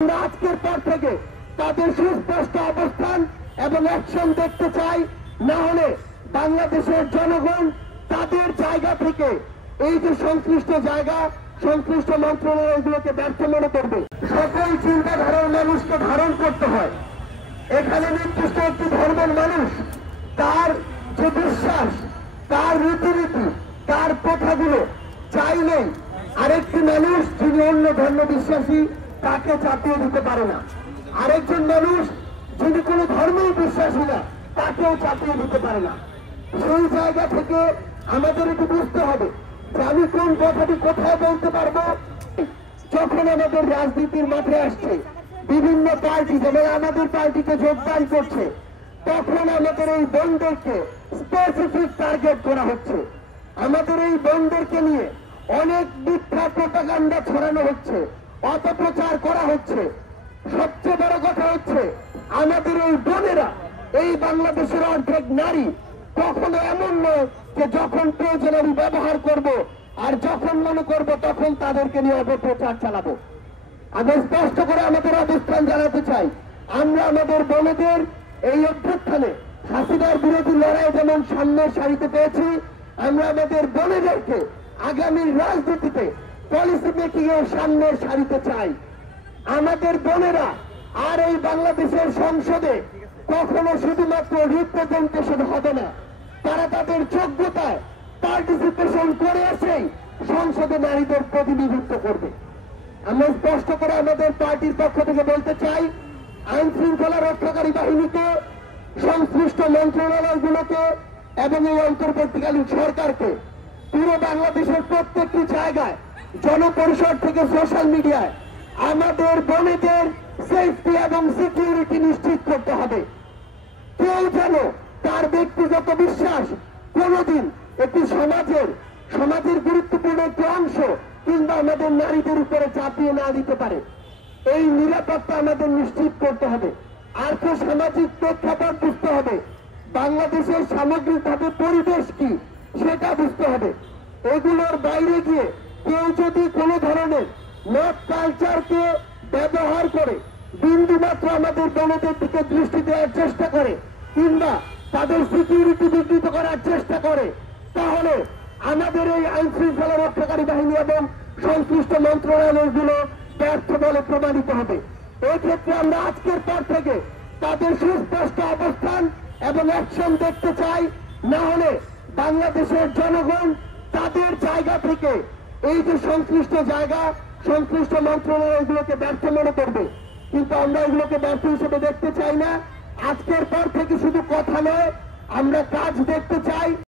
আমরা আজকের পর থেকে তাদের সুস্পষ্ট অবস্থান এবং অ্যাকশন দেখতে চাই, না হলে বাংলাদেশের জনগণ তাদের জায়গা থেকে এই যে সংশ্লিষ্ট জায়গা সংশ্লিষ্ট মন্ত্রণালয়গুলোকে ব্যর্থ মনে করবে। সকল চিন্তাধারার মানুষকে ধারণ করতে হয়। এখানে নির্দিষ্ট একটি ধর্মের মানুষ তার যে বিশ্বাস, তার রীতিনীতি, তার প্রথাগুলো চাইলেই আরেকটি মানুষ যিনি অন্য ধর্ম বিশ্বাসী তাকে চাপিয়ে দিতে পারে না। আরেকজন মানুষ যিনি কোনো ধর্মেই বিশ্বাসী না তাকেও চাপিয়ে দিতে পারে না। সেই জায়গা থেকে আমাদের এটি বুঝতে হবে যে আমি কোন কথাটি কোথায় বলতে পারবো। যখন আমাদের রাজনীতির মাঠে আসছে বিভিন্ন পার্টি, যেমন আমাদের পার্টিতে যোগদান করছে, তখন আমাদের এই বোনদেরকে স্পেসিফিক টার্গেট করা হচ্ছে। আমাদের এই বোনদেরকে নিয়ে অনেক মিথ্যা প্রপাগান্ডা ছড়ানো হচ্ছে, অপপ্রচার করা হচ্ছে। সবচেয়ে বড় কথা হচ্ছে আমাদের এই বোনেরা, এই বাংলাদেশের অর্ধেক নারী, কখনো এমন নয় যে যখন প্রয়োজন আমি ব্যবহার করব আর যখন মনে করব তখন তাদেরকে নিয়ে অপপ্রচার চালাবো। আমি স্পষ্ট করে আমাদের অবস্থান জানাতে চাই, আমরা আমাদের বোনেদের এই অভ্যুত্থানে হাসিনার বিরোধী লড়াই যেমন সামনের সারিতে পেয়েছি, আমরা আমাদের বোনেদেরকে আগামীর রাজনীতিতে পলিসি মেকিং এর সামনের সারিতে চাই। আমাদের বোনেরা আর এই বাংলাদেশের সংসদে কখনো শুধুমাত্র রিপ্রেজেন্টেশন হবে না, তারা তাদের যোগ্যতায় পার্টিসিপেশন করে এসেই সংসদে নারীদের প্রতিনিধিত্ব করবে। আমরা স্পষ্ট করে আমাদের পার্টির পক্ষ থেকে বলতে চাই, আইন শৃঙ্খলা রক্ষাকারী বাহিনীকে, সংশ্লিষ্ট মন্ত্রণালয়গুলোকে এবং এই অন্তর্বর্তীকালীন সরকারকে পুরো বাংলাদেশের প্রত্যেকটি জায়গায়, জনপরিষদ থেকে সোশ্যাল মিডিয়ায় আমাদের বোনেদের সেফটি এবং সিকিউরিটি নিশ্চিত করতে হবে। কেউ যেন তার ব্যক্তিগত বিশ্বাস কোনদিন একটি সমাজের গুরুত্বপূর্ণ একটি অংশ কিংবা আমাদের নারীদের উপরে চাপিয়ে না দিতে পারে। এই নিরাপত্তা আমাদের নিশ্চিত করতে হবে। আর্থ সামাজিক প্রেক্ষাপট বুঝতে হবে, বাংলাদেশের সামগ্রিকভাবে পরিবেশ কি সেটা বুঝতে হবে। এগুলোর বাইরে গিয়ে কেউ যদি কোনো ধরনের মত কালচারকে ব্যবহার করে বিন্দুমাত্র আমাদের বোনদের দিকে দৃষ্টি দেওয়ার চেষ্টা করে কিংবা তাদের সিকিউরিটি বিঘ্নিত করার চেষ্টা করে, তাহলে আমাদের এই আইন শৃঙ্খলা রক্ষাকারী বাহিনী এবং সংশ্লিষ্ট মন্ত্রণালয়গুলো ব্যর্থ বলে প্রমাণিত হবে। এক্ষেত্রে আমরা আজকের পর থেকে তাদের সুস্পষ্ট অবস্থান এবং অ্যাকশন দেখতে চাই, না হলে বাংলাদেশের জনগণ তাদের জায়গা থেকে এই যে সংশ্লিষ্ট জায়গা সংশ্লিষ্ট মন্ত্রণালয়গুলোকে ব্যর্থ মনে করবে। কিন্তু আমরা এগুলোকে ব্যর্থ হিসেবে দেখতে চাই না। আজকের পর থেকে শুধু কথা নয়, আমরা কাজ দেখতে চাই।